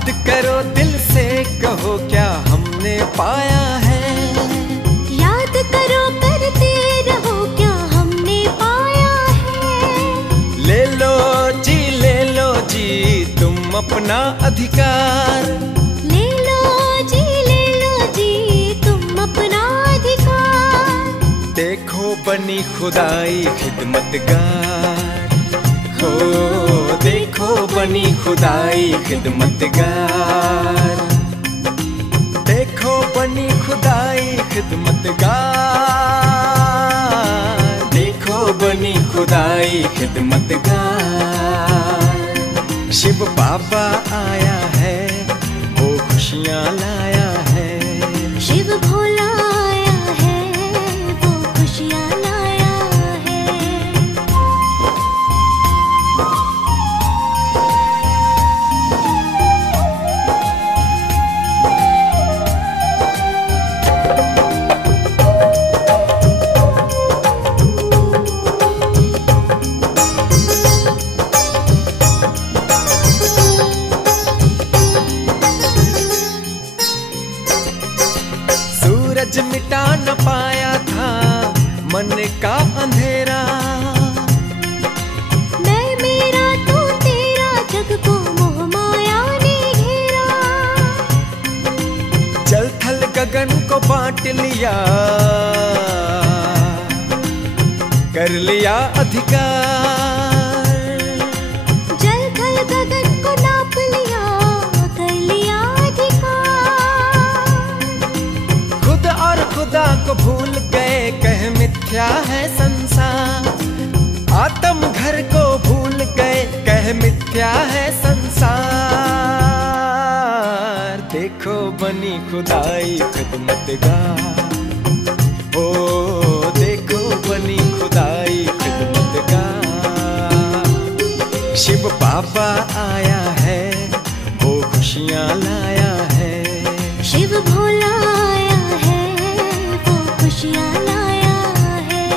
याद करो दिल से, कहो क्या हमने पाया है। याद करो करते रहो क्या हमने पाया है। ले लो जी तुम अपना अधिकार। ले लो जी तुम अपना अधिकार। देखो बनी खुदाई खिदमतगार, हो देखो बनी खुदाई खिदमतगार। देखो बनी खुदाई खिदमतगार, देखो बनी खुदाई खिदमतगार। शिव बाबा आया है, वो खुशियाँ लाया है। शिव भोला आया है, वो खुशियाँ लाया है। सूरज मिटा न पाया था मन का अंधेरा। मैं मेरा तू तेरा, जग को मोह माया ने घेरा। जल थल गगन को बांट लिया, कर लिया अधिकार। जल थल गगन को नाप लिया, कर लिया अधिकार। खुद और खुदा को भूल गए, कह मिथ्या है संसार। आत्म घर को भूल गए, कह मिथ्या है संसार। देखो बनी खुदाई खिदमतगार, ओ देखो बनी खुदाई खिदमतगार। शिव बाबा आया है, वो खुशियाँ लाया है। शिव भोला आया है, वो खुशियाँ लाया है।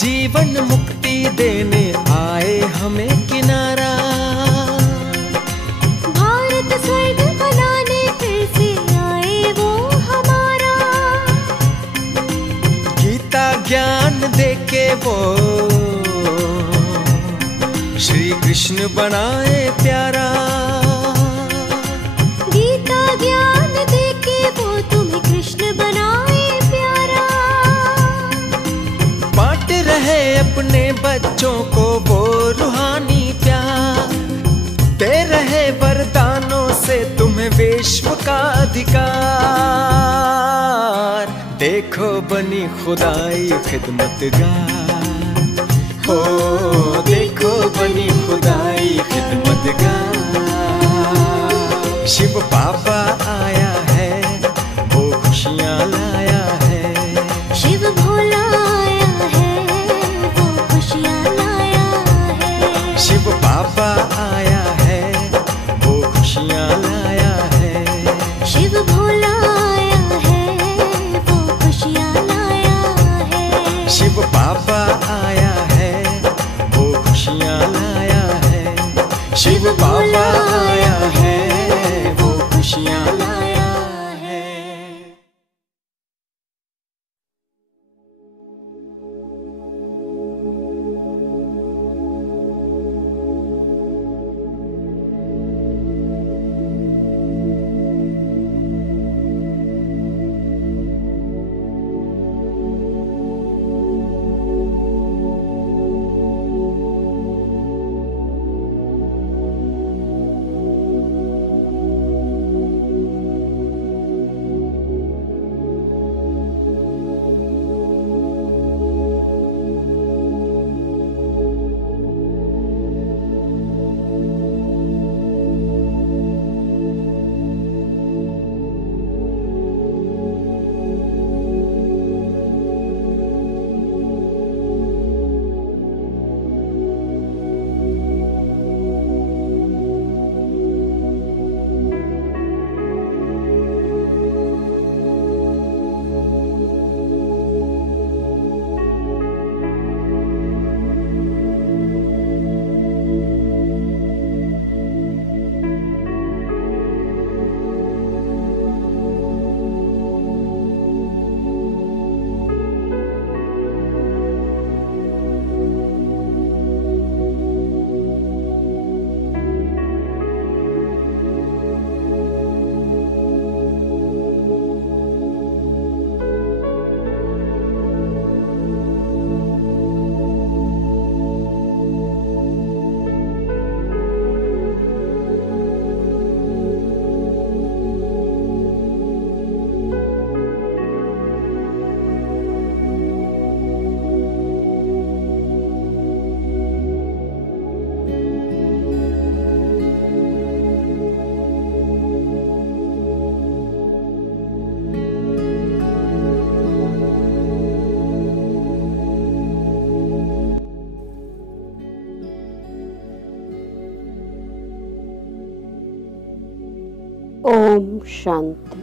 जीवन मुक्ति देने आए हमें किनारा। भारत स्वर्ग बनाने फिर से आए वो हमारा। गीता ज्ञान देके वो श्री कृष्ण बनाए प्यारा। गीता ज्ञान देके वो तुम्हें कृष्ण बनाए प्यारा। बांट रहे अपने बच्चों को वो रूहानी प्यार। दे रहे वरदानों से तुम्हें विश्व का अधिकार। देखो बनी खुदाई खिदमतगार, हो देखो बनी खुदाई खिदमतगार। शिव बाबा आया है, वो खुशियाँ लाया है। शिव भोला आया है, वो खुशियाँ लाया है। शिव बाबा आया है, वो खुशियाँ लाया है। शिव भोला आया है, वो खुशियाँ लाया है। शिव बाबा आया है, वो खुशियाँ लाया है। शिव बाबा आया है, वो खुशियाँ ओम शांति।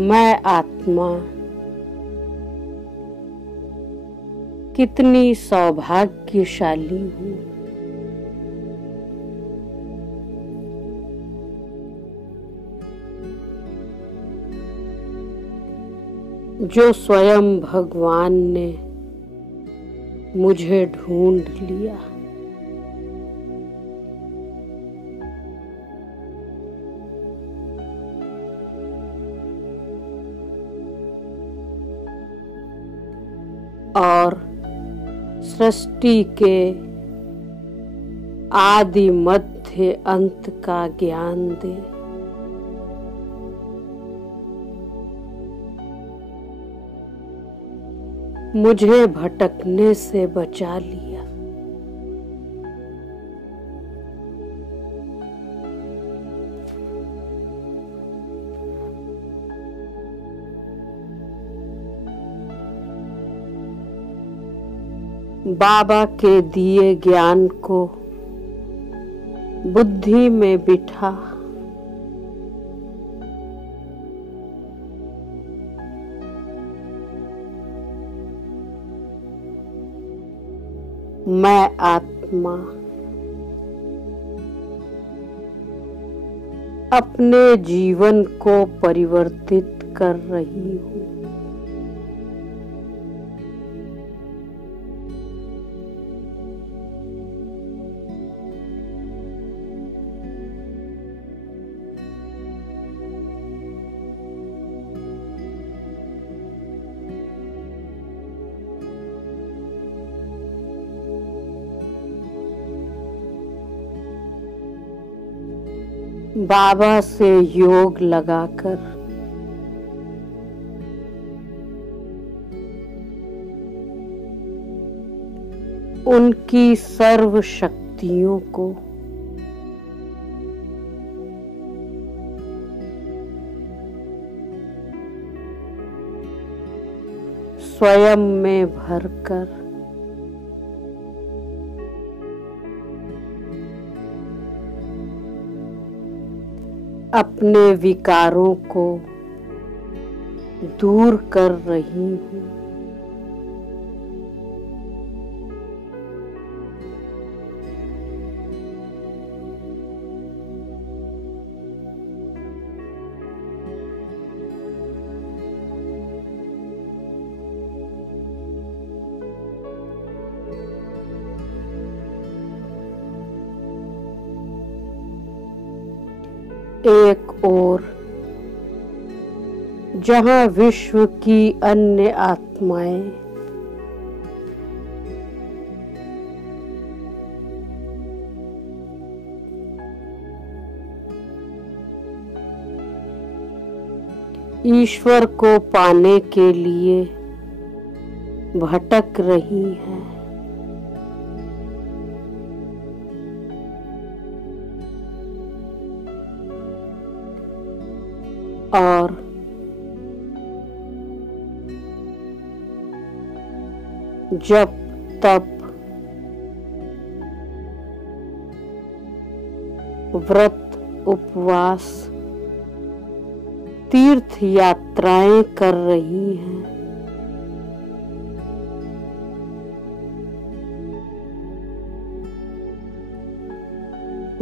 मैं आत्मा कितनी सौभाग्यशाली हूँ। जो स्वयं भगवान ने मुझे ढूंढ लिया। और सृष्टि के आदि मध्य अंत का ज्ञान दे। मुझे भटकने से बचा लिया। बाबा के दिए ज्ञान को बुद्धि में बिठा मैं आत्मा अपने जीवन को परिवर्तित कर रही हूँ। बाबा से योग लगाकर उनकी सर्व शक्तियों को स्वयं में भरकर अपने विकारों को दूर कर रही हूँ। एक ओर जहां विश्व की अन्य आत्माएं ईश्वर को पाने के लिए भटक रही हैं, और जब तप, व्रत, उपवास, तीर्थ यात्राएं कर रही हैं,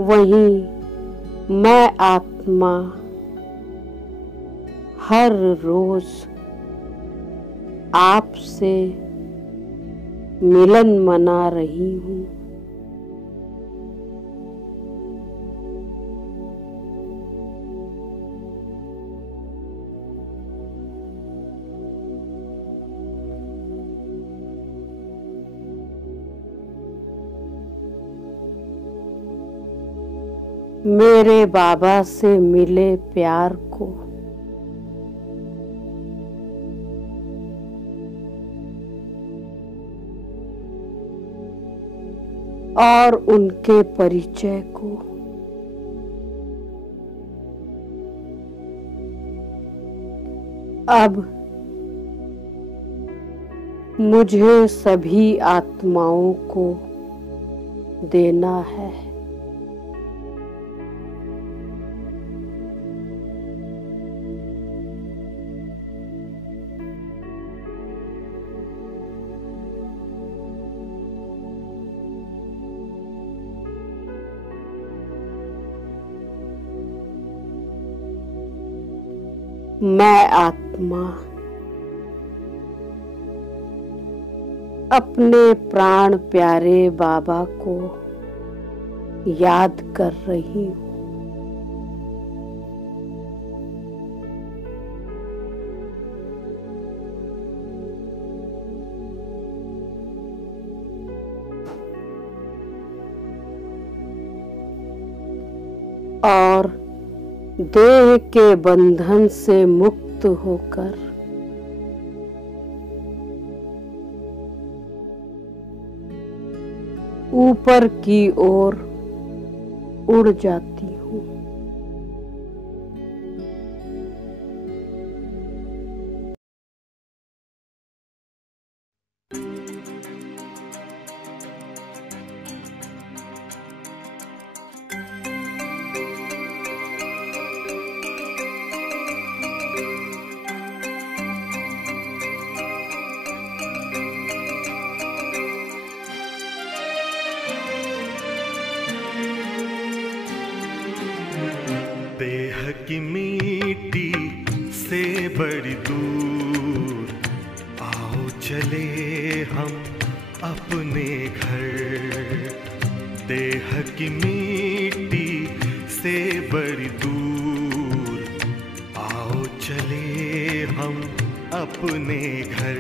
वहीं मैं आत्मा हर रोज आपसे मिलन मना रही हूँ। मेरे बाबा से मिले प्यार को और उनके परिचय को अब मुझे सभी आत्माओं को देना है। मैं आत्मा अपने प्राण प्यारे बाबा को याद कर रही हूँ। और देह के बंधन से मुक्त होकर ऊपर की ओर उड़ जाती हूँ। देह की मिट्टी से बड़ी दूर आओ चले हम अपने घर। देह की मिट्टी से बड़ी दूर आओ चले हम अपने घर।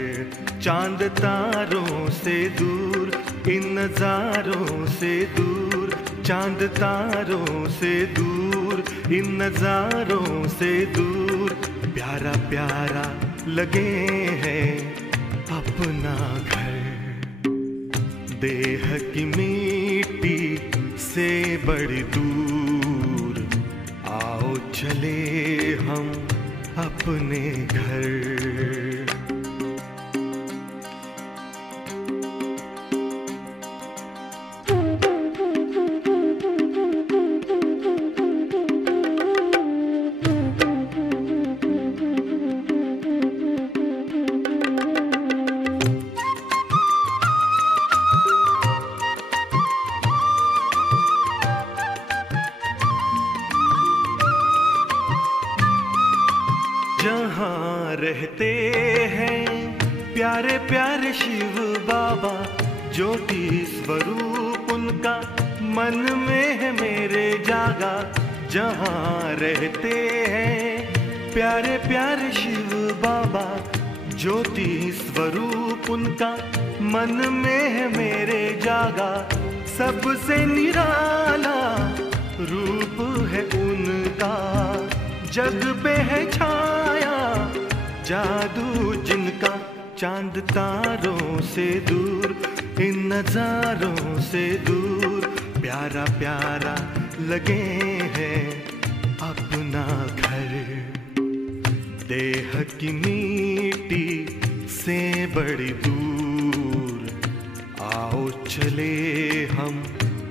चांद तारों से दूर, इन नजारों से दूर, चांद तारों से दूर, इन नजारों से दूर, प्यारा प्यारा लगे हैं अपना घर। देह की मिट्टी से बड़ी दूर आओ चले हम अपने घर। जहाँ रहते हैं प्यारे प्यारे शिव बाबा, ज्योति स्वरूप उनका मन में है मेरे जागा। जहाँ रहते हैं प्यारे प्यारे शिव बाबा, ज्योति स्वरूप उनका मन में है मेरे जागा। सबसे निराला रूप है उनका, जग पे है छाया जादू जिनका। चांद तारों से दूर, इन नजारों से दूर, प्यारा प्यारा लगे हैं अपना घर। देह की मिट्टी से बड़ी दूर आओ चले हम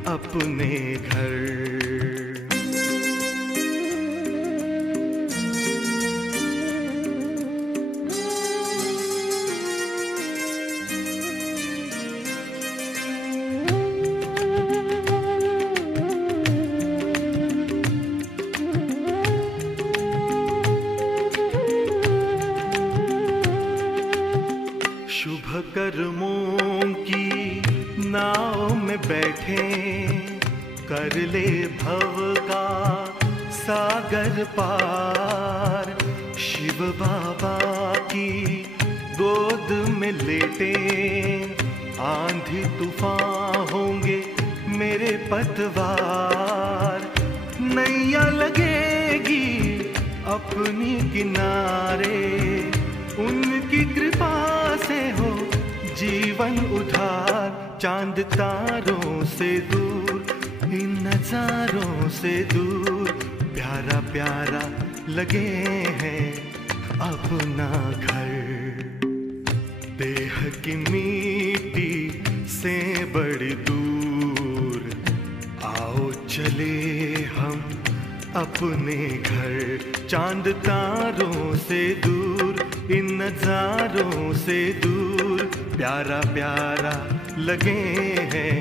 अपने घर। शुभ कर्मों की नाव में बैठे, कर ले भव का सागर पार। शिव बाबा की गोद में लेटे, आंधी तूफान होंगे मेरे पतवार। नैया लगेगी अपनी किनारे, उनकी कृपा से हो जीवन उधार। चांद तारों से दूर, इन नजारों से दूर, प्यारा प्यारा लगे हैं अपना घर। देह की मिट्टी से बड़ी दूर, आओ चले हम अपने घर, चांद तारों से दूर, इन नजारों से दूर, प्यारा प्यारा लगे हैं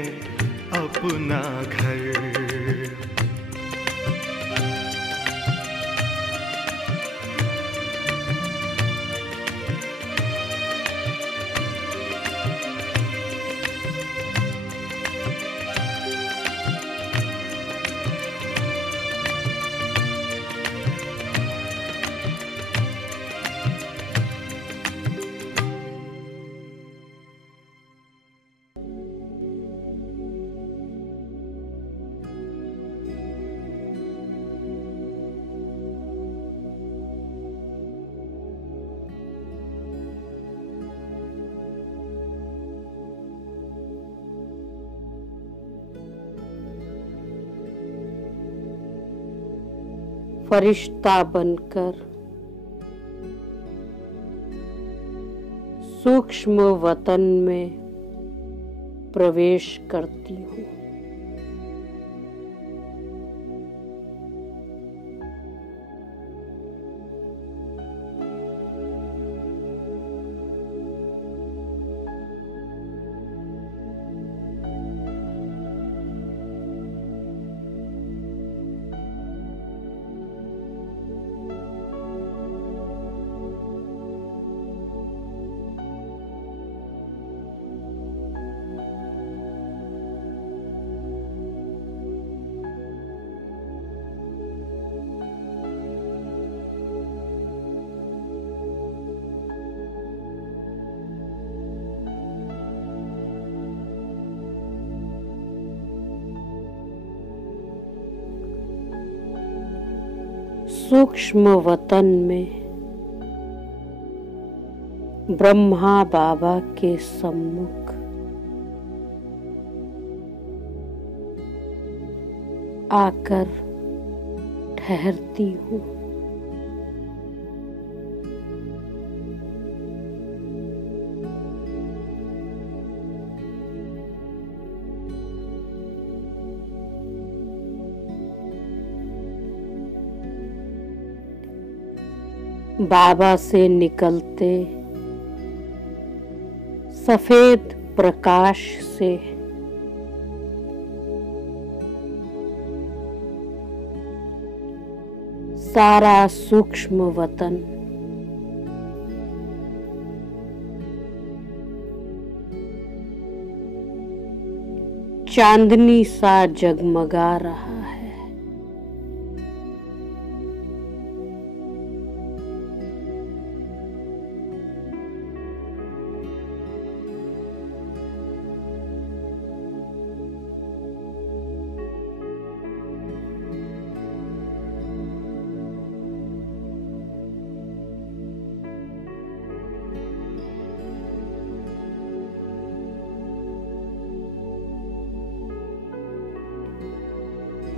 अपना घर। फरिश्ता बनकर सूक्ष्म वतन में प्रवेश करती हूँ। सूक्ष्म वतन में ब्रह्मा बाबा के सम्मुख आकर ठहरती हूँ। बाबा से निकलते सफेद प्रकाश से सारा सूक्ष्म वतन चांदनी सा जगमगा रहा है।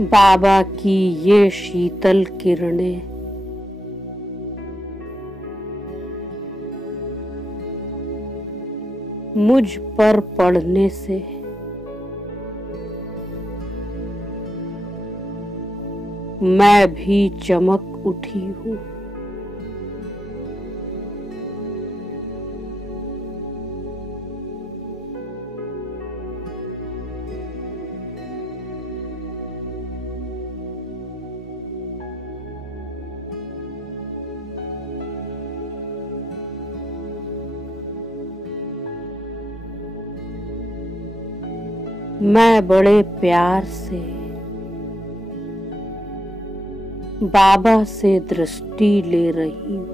बाबा की ये शीतल किरणें मुझ पर पड़ने से मैं भी चमक उठी हूँ। मैं बड़े प्यार से बाबा से दृष्टि ले रही हूँ।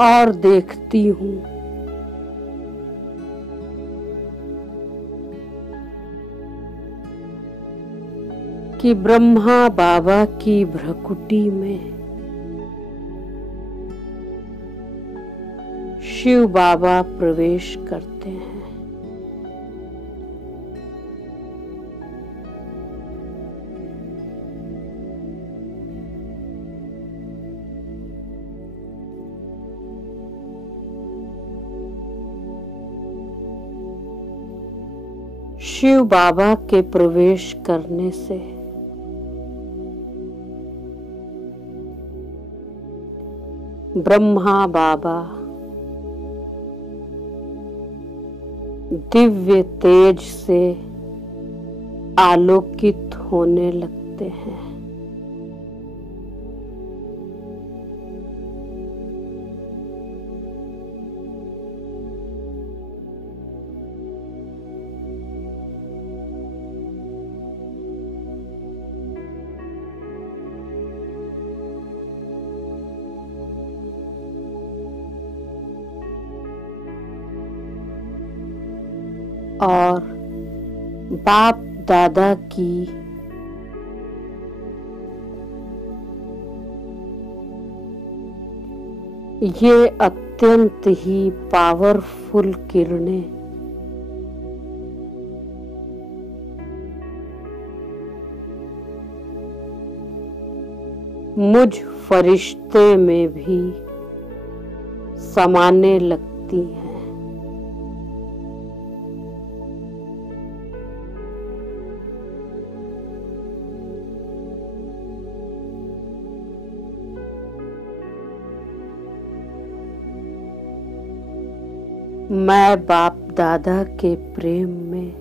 और देखती हूँ कि ब्रह्मा बाबा की भ्रकुटी में शिव बाबा प्रवेश करते हैं। शिव बाबा के प्रवेश करने से ब्रह्मा बाबा दिव्य तेज से आलोकित होने लगते हैं। और बाप दादा की ये अत्यंत ही पावरफुल किरणें मुझ फरिश्ते में भी समाने लगती हैं। मैं बाप दादा के प्रेम में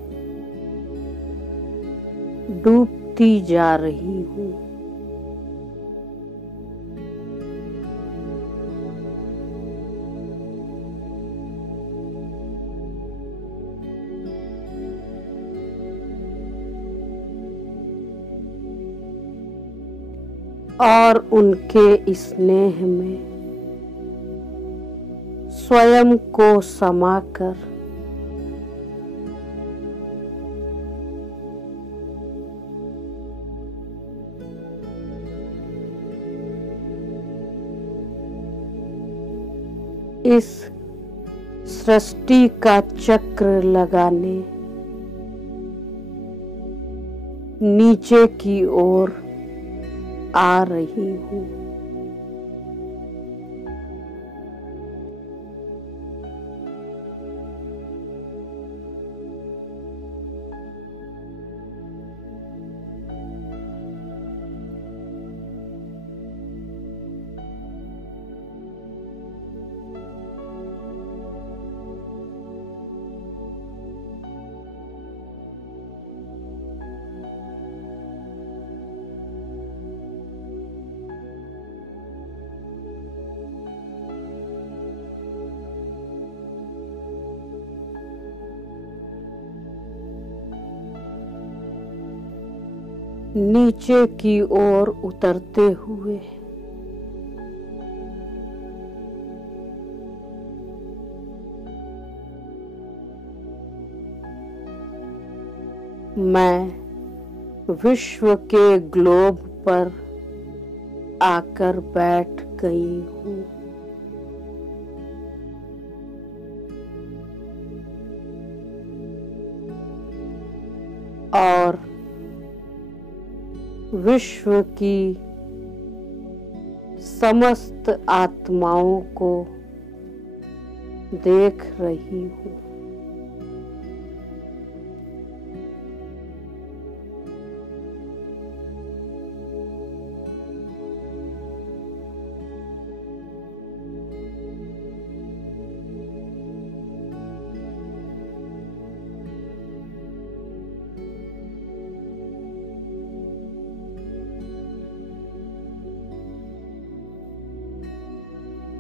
डूबती जा रही हूँ। और उनके स्नेह में स्वयं को समाकर इस सृष्टि का चक्र लगाने नीचे की ओर आ रही हूँ। नीचे की ओर उतरते हुए मैं विश्व के ग्लोब पर आकर बैठ गई हूँ। और विश्व की समस्त आत्माओं को देख रही हूँ।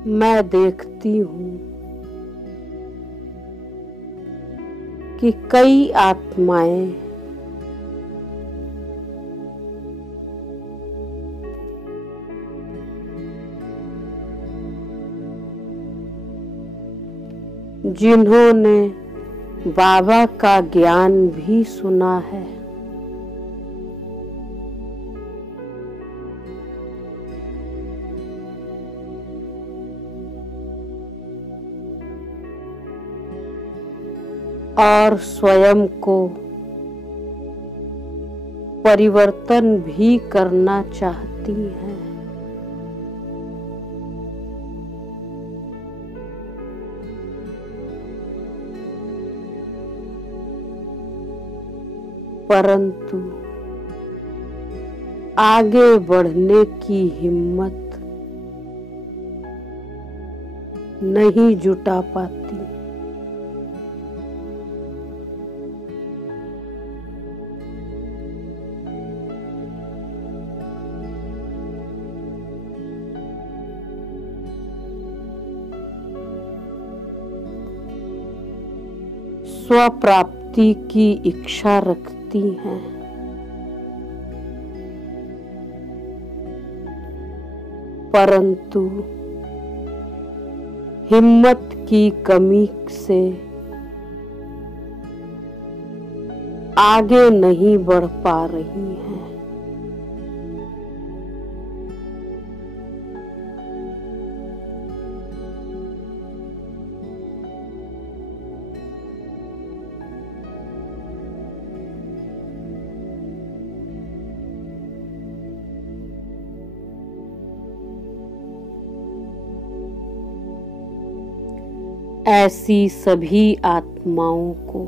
मैं देखती हूँ कि कई आत्माएं जिन्होंने बाबा का ज्ञान भी सुना है, और स्वयं को परिवर्तन भी करना चाहती हैं। परंतु आगे बढ़ने की हिम्मत नहीं जुटा पाती। स्वप्राप्ति की इच्छा रखती हैं, परंतु हिम्मत की कमी से आगे नहीं बढ़ पा रही हैं। ऐसी सभी आत्माओं को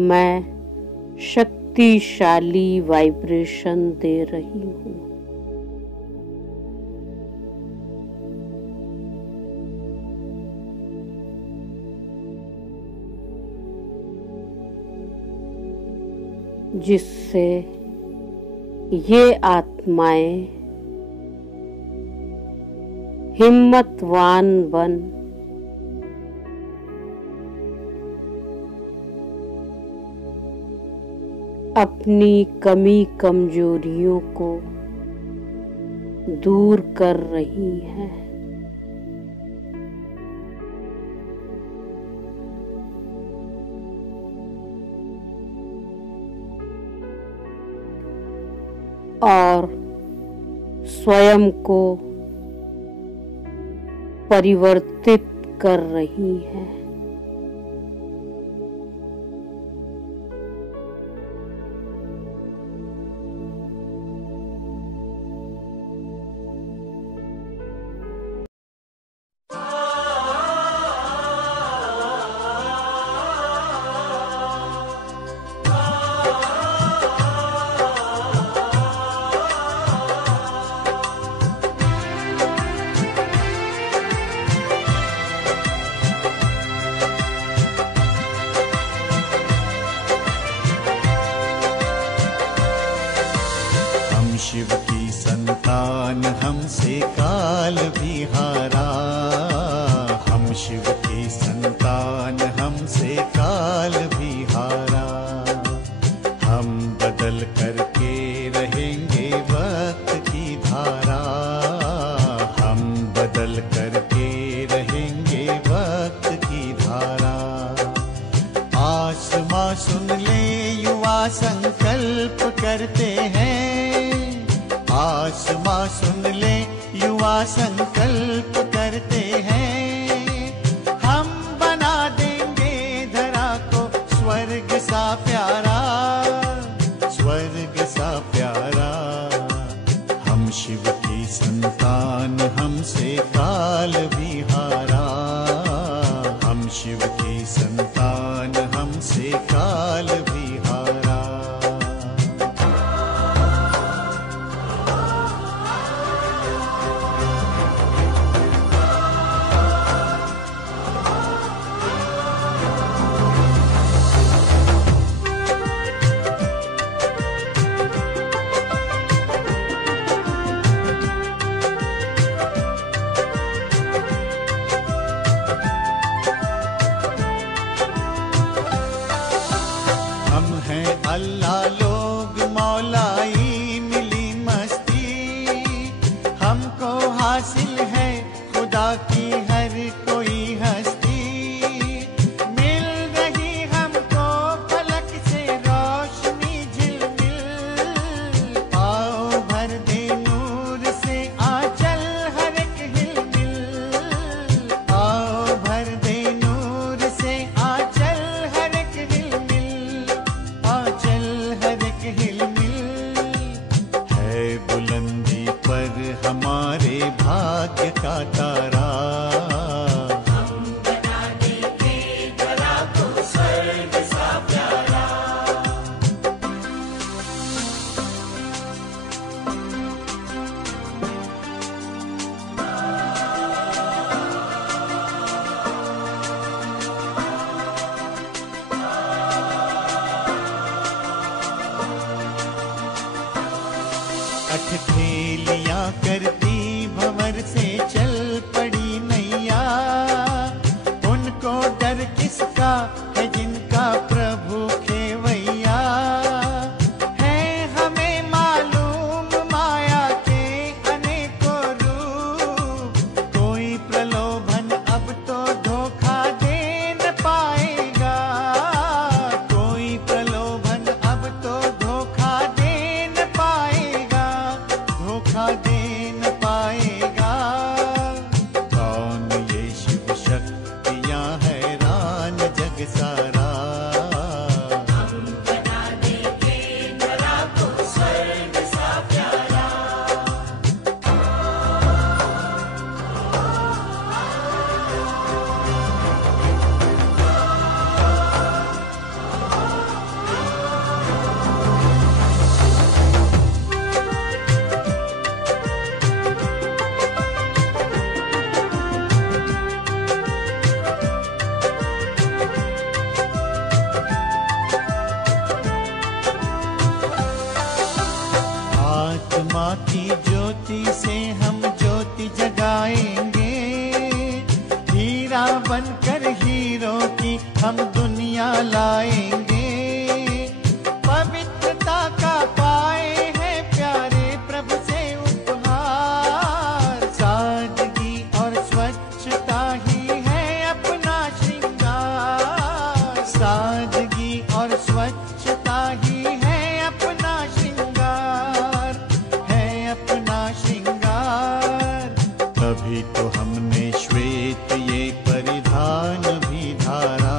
मैं शक्तिशाली वाइब्रेशन दे रही हूँ। जिससे ये आत्माएं हिम्मतवान बन अपनी कमी कमजोरियों को दूर कर रही हैं। और स्वयं को परिवर्तित कर रही हैं। शिव की संतान हमसे काल भी हारा, हम शिव की संतान हमसे काल भी हारा। हम बदल करके रहेंगे वक्त की धारा, हम बदल करके रहेंगे वक्त की धारा। आसमां सुन ले युवा संकल्प करते हैं, आसमां सुन ले युवा संकल्प करते हैं। हम बना देंगे धरा को स्वर्ग सा प्यारा, स्वर्ग सा प्यारा। हम शिव की संतान हमसे काल भी हारा, हम शिव की संतान हमसे काल भी हारा। अल्लाह लोग मौलाई मिली मस्ती, हमको हासिल है खुदा की हर कोई हस्ती। मिल रही हमको फलक से रोशनी झिलमिल, आओ भर दे नूर से आंचल हर एक हिलमिल, आओ भर दे नूर से आंचल हर एक हिलमिल, आंचल हर अठखेलियां करती भंवर से चल पड़ी नैया। उनको डर किसका है जिनका प्रभु खेवैया। है हमें मालूम माया के अनेकों रूप, कोई प्रलोभन अब तो धोखा दे न पाएगा। कोई प्रलोभन अब तो धोखा दे न पाएगा, धोखा दे न पाएगा। कौन ये शिव शक्तियां हैरान जग सारा। आत्मा की ज्योति से हम ज्योति जगाएंगे। हीरा बनकर हीरो की हम दुनिया लाएंगे। पवित्रता का पाए हैं प्यारे प्रभु से उपहार। सादगी और स्वच्छता ही है अपना श्रृंगार। सादगी और स्वच्छता ही है अपना श्रृंगार, है अपना श्रृंगार। तभी तो हमने श्वेत ये परिधान भी धारा।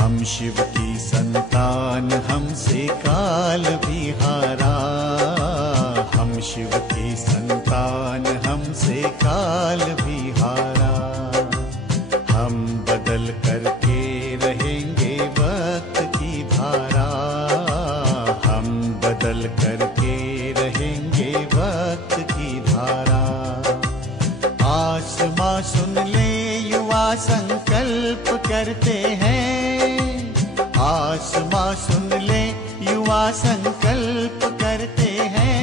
हम शिव की संतान, हमसे काल भी हारा। हम शिव की संतान, हमसे काल भी हारा। हम बदल करके रहेंगे वक्त की धारा। हम बदल करके रहेंगे वक्त की धारा। आसमां सुन ले युवा संकल्प करते हैं। आसमां सुन ले युवा संकल्प करते हैं।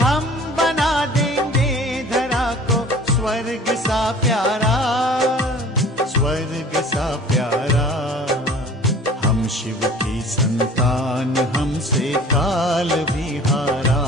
हम बना देंगे धरा को स्वर्ग सा प्यारा, स्वर्ग सा प्यारा। हम शिव की संतान, हमसे काल भी हारा।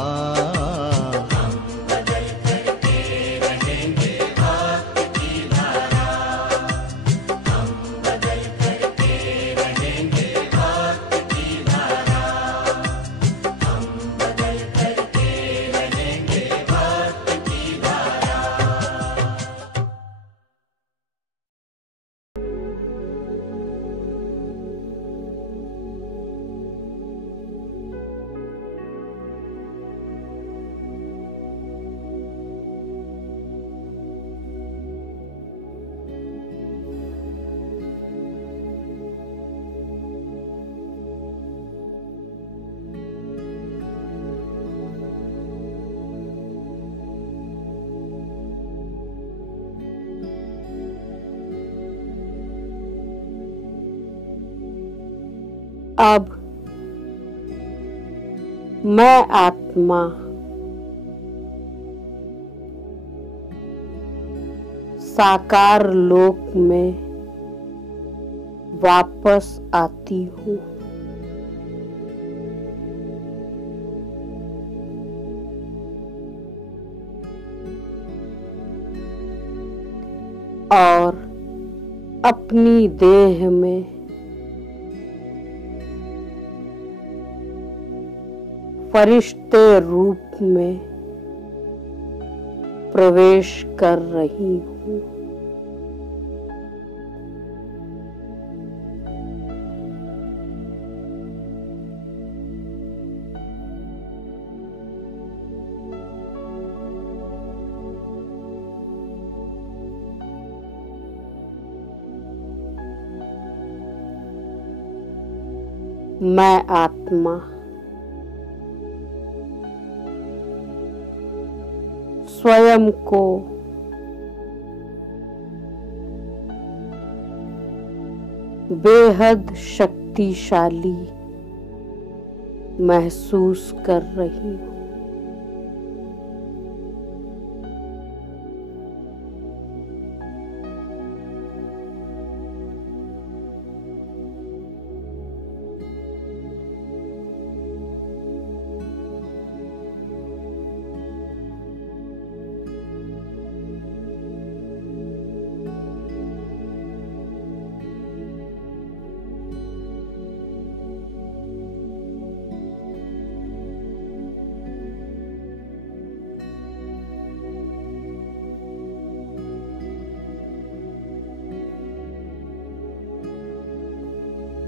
अब मैं आत्मा साकार लोक में वापस आती हूँ। और अपनी देह में फरिश्ते रूप में प्रवेश कर रही हूँ। मैं आत्मा स्वयं को बेहद शक्तिशाली महसूस कर रही हूँ।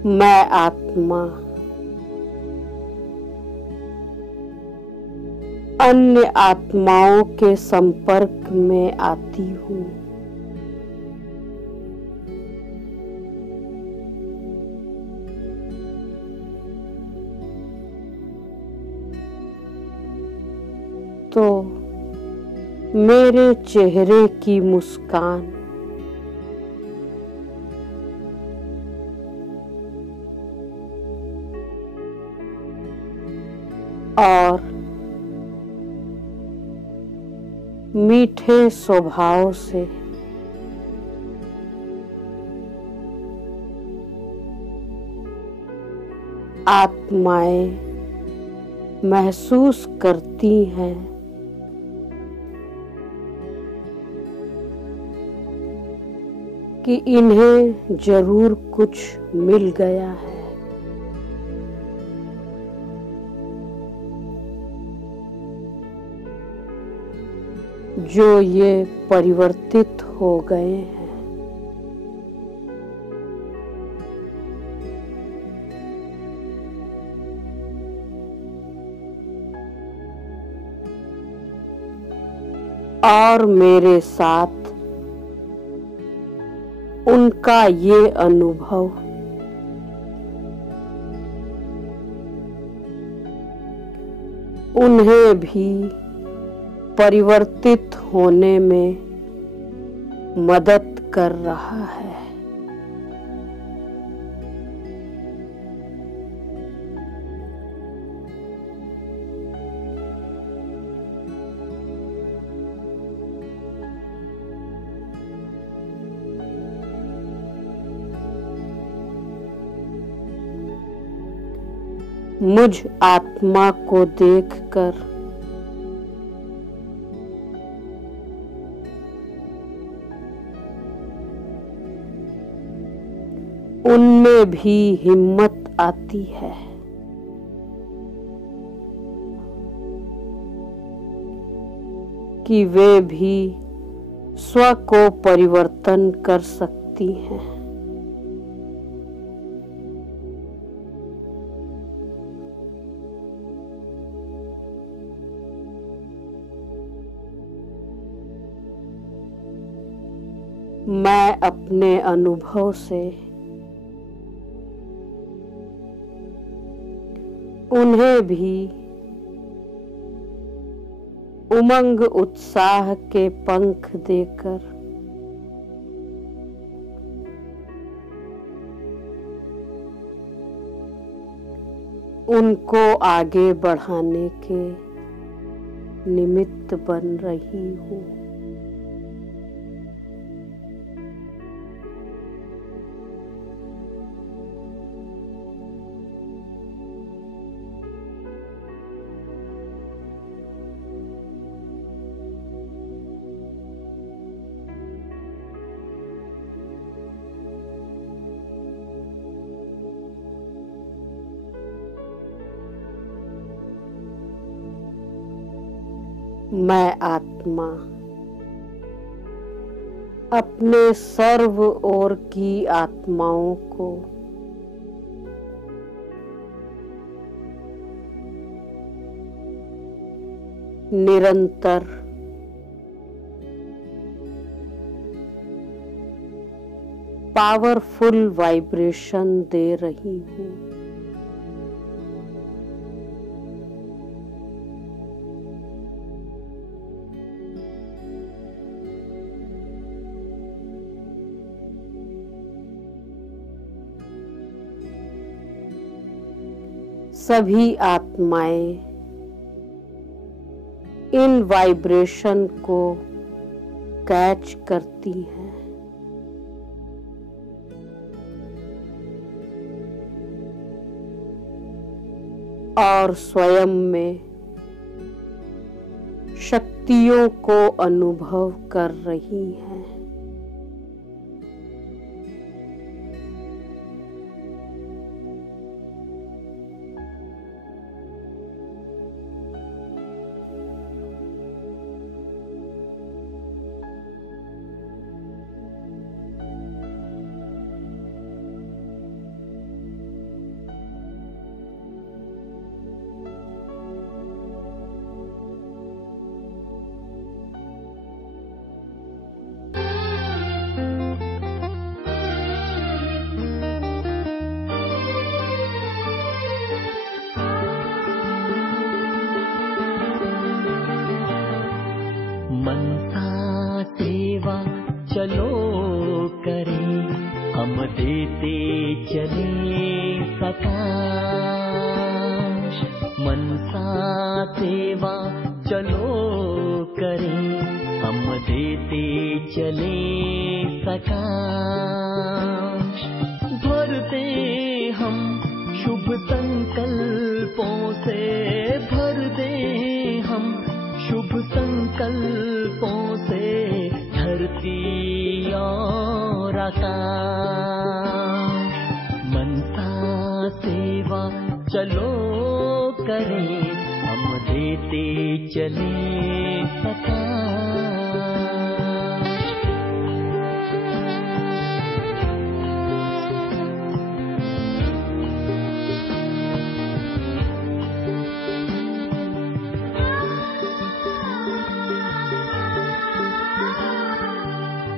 मैं आत्मा अन्य आत्माओं के संपर्क में आती हूँ। तो मेरे चेहरे की मुस्कान और मीठे स्वभाव से आत्माएं महसूस करती हैं कि इन्हें जरूर कुछ मिल गया है। जो ये परिवर्तित हो गए हैं। और मेरे साथ उनका ये अनुभव उन्हें भी परिवर्तित होने में मदद कर रहा है। मुझ आत्मा को देखकर उनमें भी हिम्मत आती है। कि वे भी स्व को परिवर्तन कर सकती हैं। मैं अपने अनुभव से उन्हें भी उमंग उत्साह के पंख देकर उनको आगे बढ़ाने के निमित्त बन रही हूँ। मैं आत्मा अपने सर्व ओर की आत्माओं को निरंतर पावरफुल वाइब्रेशन दे रही हूँ। सभी आत्माएं इन वाइब्रेशन को कैच करती हैं। और स्वयं में शक्तियों को अनुभव कर रही हैं। मनसा सेवा चलो करें, हम देते चले प्रकाश। मनसा सेवा चलो करें, हम देते चले प्रकाश। भरते हम शुभ संकल्पों से, भरते हम शुभ संकल्पों से धरती और आकाश। मनसा सेवा चलो करें, हम देते चले प्रकाश।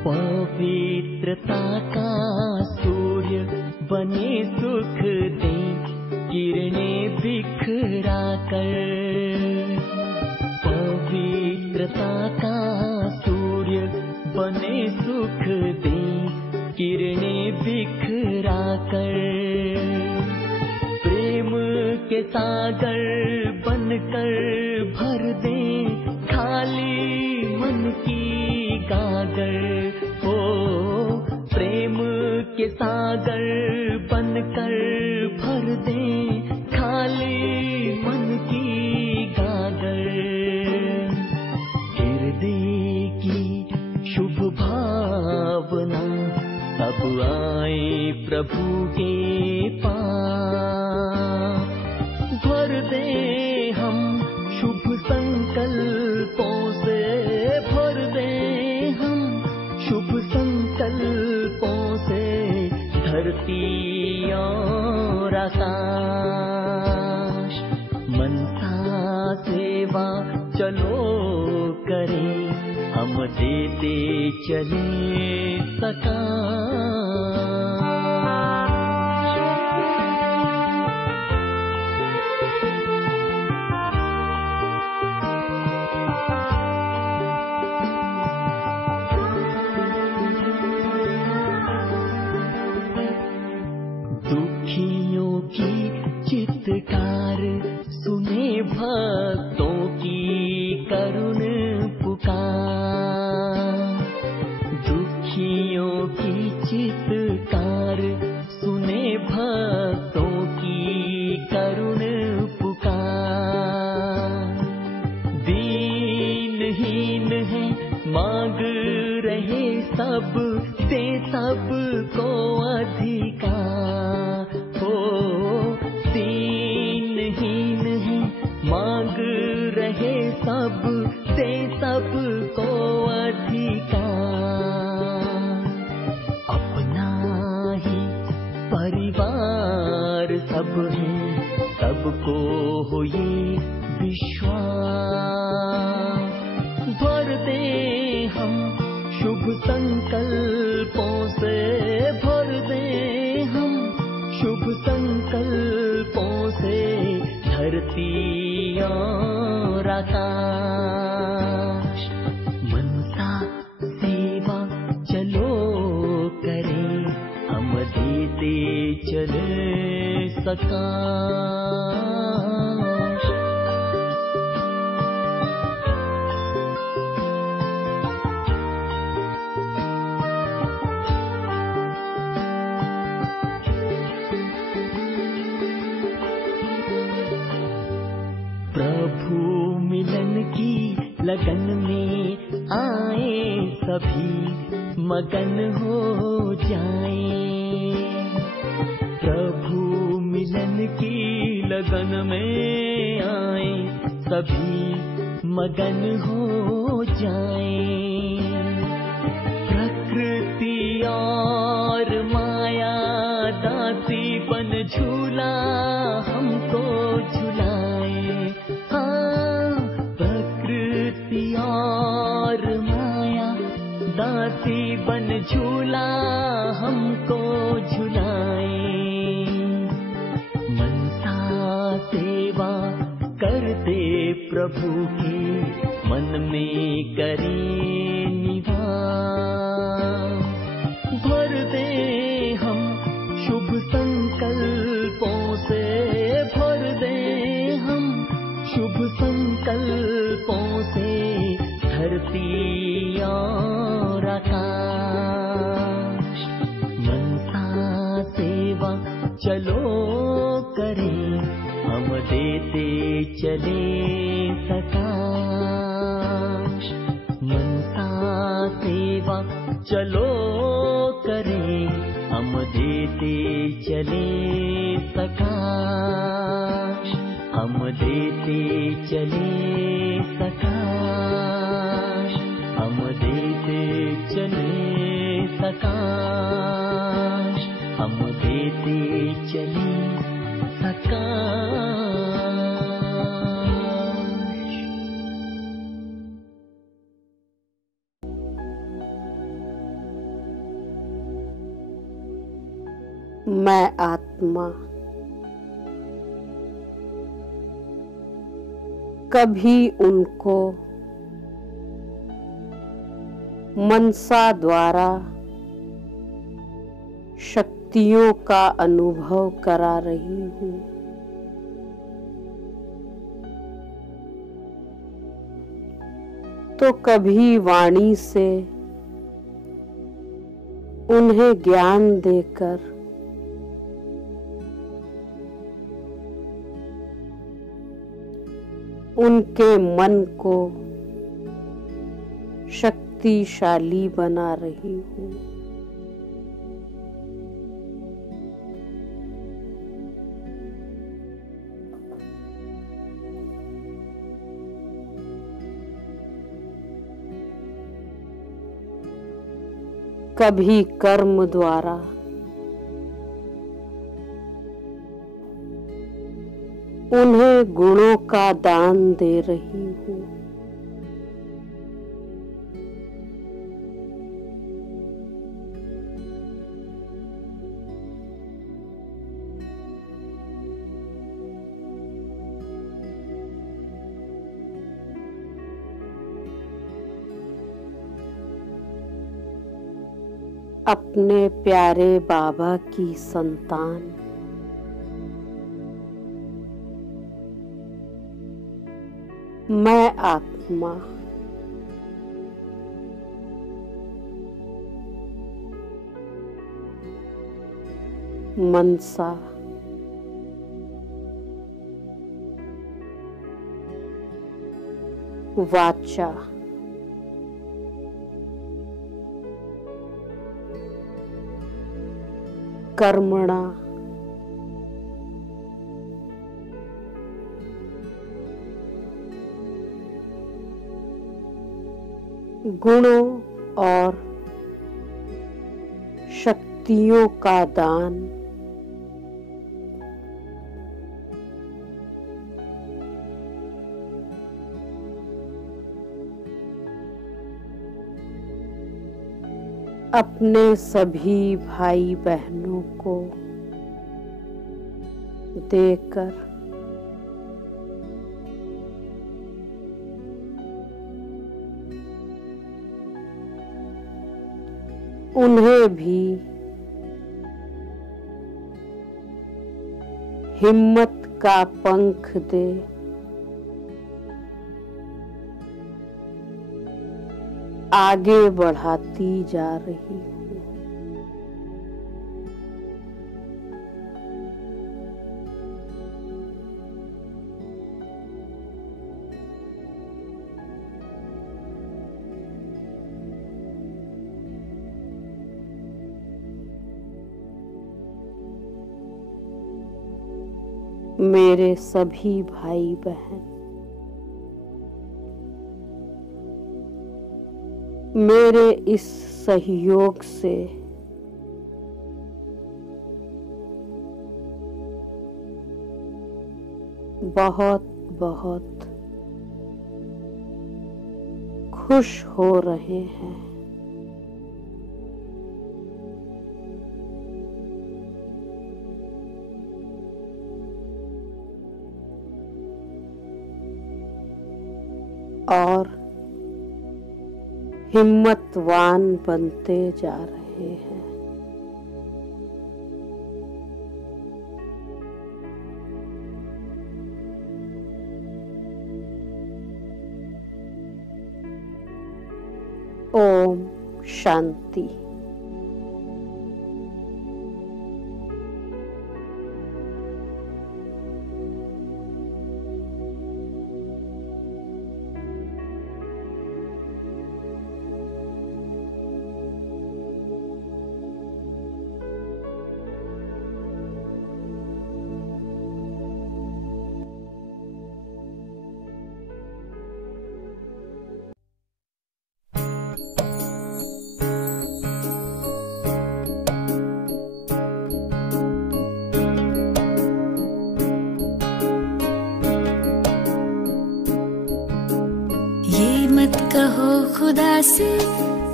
पवित्रता का सूर्य बने सुख दे किरणें बिखरा कर। पवित्रता का सूर्य बने सुख दे किरणें बिखरा कर। प्रेम के सागर बनकर भर दे खाली मन की गागर। हो प्रेम के सागर बनकर भर दे खाली मन की गागर। हृदय की शुभ भावना सब आए प्रभु के पास। भर दे हम शुभ संकल्पों से, भर दे हम शुभ संकल्पों से धरती और आकाश। मनसा सेवा चलो करें, हम देते चले प्रकाश। दुखियों की चित्कार सुने भक्तों की करुण पुकार। दुखियों की चित्कार सुने भक्तों की करुण पुकार। दीनहीन है मांग रहे सब दे सबको अधिकार। हो दीनहीन है मांग रहे सब दे सबको अधिकार। अपना ही परिवार सब है, सबको हो ये विश्वास। भर दे हम शुभ संकल्पों से, भर दे हम शुभ संकल्पों से धरती और आकाश। मनसा सेवा चलो करें, हम देते चले प्रकाश। लगन में आए सभी मगन हो जाएं। प्रभु मिलन की लगन में आए सभी मगन हो जाएं। प्रकृति और माया दासी बन झूला हमको झुलाए। हाँ, प्रकृति और माया दासी बन झूला हमको झुलाए। मनसा सेवा करते प्रभु के मन में करें निवास। भर दे हम शुभ संकल्पों से, भर दे हम शुभ संकल्पों से धरती और आकाश। मनसा सेवा चलो करें, हम देते चले सकाश। मनसा सेवा चलो करें, हम देते चले सकाश। हम देते चले सकाश। हम देते चले सकाश। हम देते चले सकाश। मैं आत्मा कभी उनको मनसा द्वारा शक्तियों का अनुभव करा रही हूँ। तो कभी वाणी से उन्हें ज्ञान देकर उनके मन को शक्तिशाली बना रही हूँ। कभी कर्म द्वारा उन्हें गुणों का दान दे रही हूँ। अपने प्यारे बाबा की संतान मैं आत्मा मनसा वाचा कर्मणा गुणों और शक्तियों का दान अपने सभी भाई बहनों को देकर उन्हें भी हिम्मत का पंख दे आगे बढ़ाती जा रही हूँ। मेरे सभी भाई बहन, मेरे इस सहयोग से बहुत बहुत खुश हो रहे हैं। और हिम्मतवान बनते जा रहे हैं। ओम शांति। मत कहो खुदा से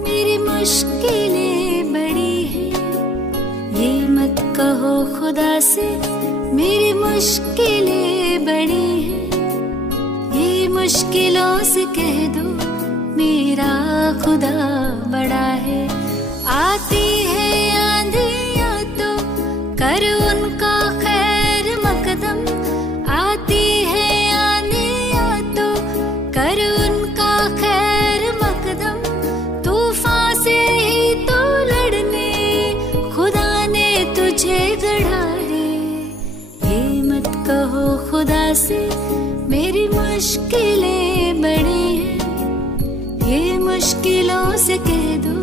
मेरी मुश्किलें बड़ी हैं, ये मत कहो खुदा से मेरी मुश्किलें बड़ी हैं, ये मुश्किलों से कह दो मेरा खुदा बड़ा है। आती है आंधियाँ तो कर उनका खैर मकदम, आती है आंधियाँ तो कर उनका खैर मकदम, तूफान से ही तो लड़ने खुदा ने तुझे गढ़ा है। ये मत कहो खुदा से मेरी मुश्किलें बड़ी हैं, ये मुश्किलों से कह दो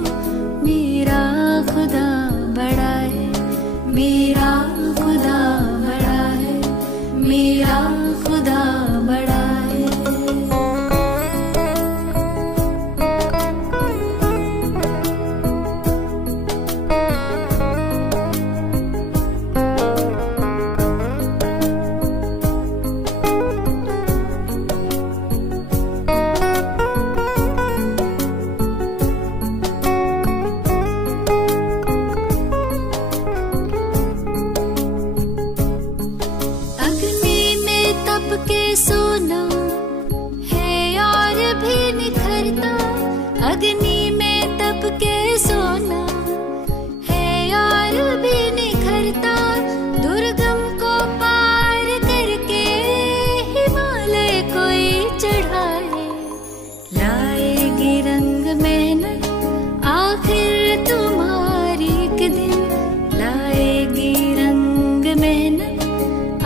मेरा खुदा बड़ा है, मेरा खुदा बड़ा है, मेरा खुदा बड़ा है। सोना है और भी निखरता, अग्नि में तप के सोना है और भी निखरता, दुर्गम को पार करके हिमालय कोई चढ़ाए, लाएगी रंग मेहनत आखिर तुम्हारी एक दिन, लाएगी रंग मेहनत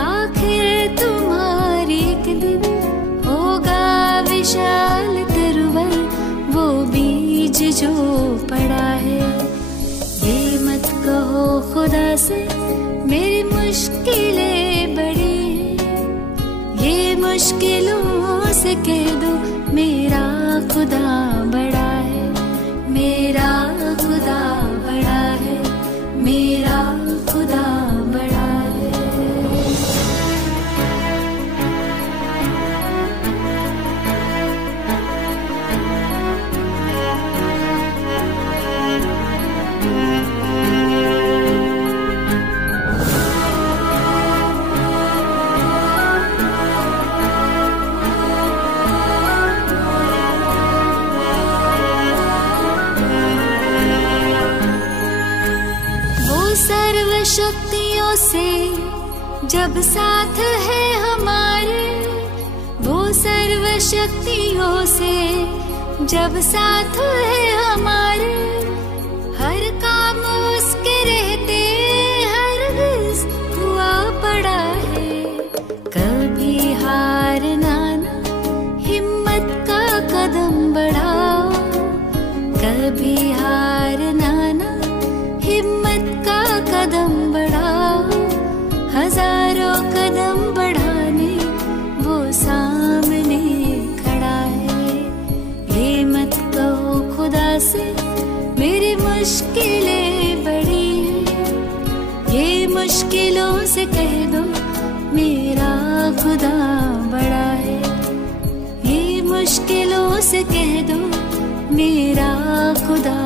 आखिर तुम्हारी एक दिन, होगा विशाल तरवर वो बीज जो पड़ा है। ये मत कहो खुदा से मेरी मुश्किलें बड़ी हैं, ये मुश्किलों से कह दो मेरा खुदा बड़ा है, मेरा खुदा बड़ा है, मेरा खुदा बड़ा है। शक्तियों से जब साथ है हमारे, वो सर्व शक्तियों से जब साथ है हमारे, हर काम उसके रहते हरगिज़ हुआ पड़ा है। कभी हारना ना, हिम्मत का कदम बढ़ाओ, कभी हारना ना, हिम्मत का कदम बढ़ाओ, हजारों कदम बढ़ाओ। मुश्किलें बड़ी हैं, ये मुश्किलों से कह दो मेरा खुदा बड़ा है। ये मुश्किलों से कह दो मेरा खुदा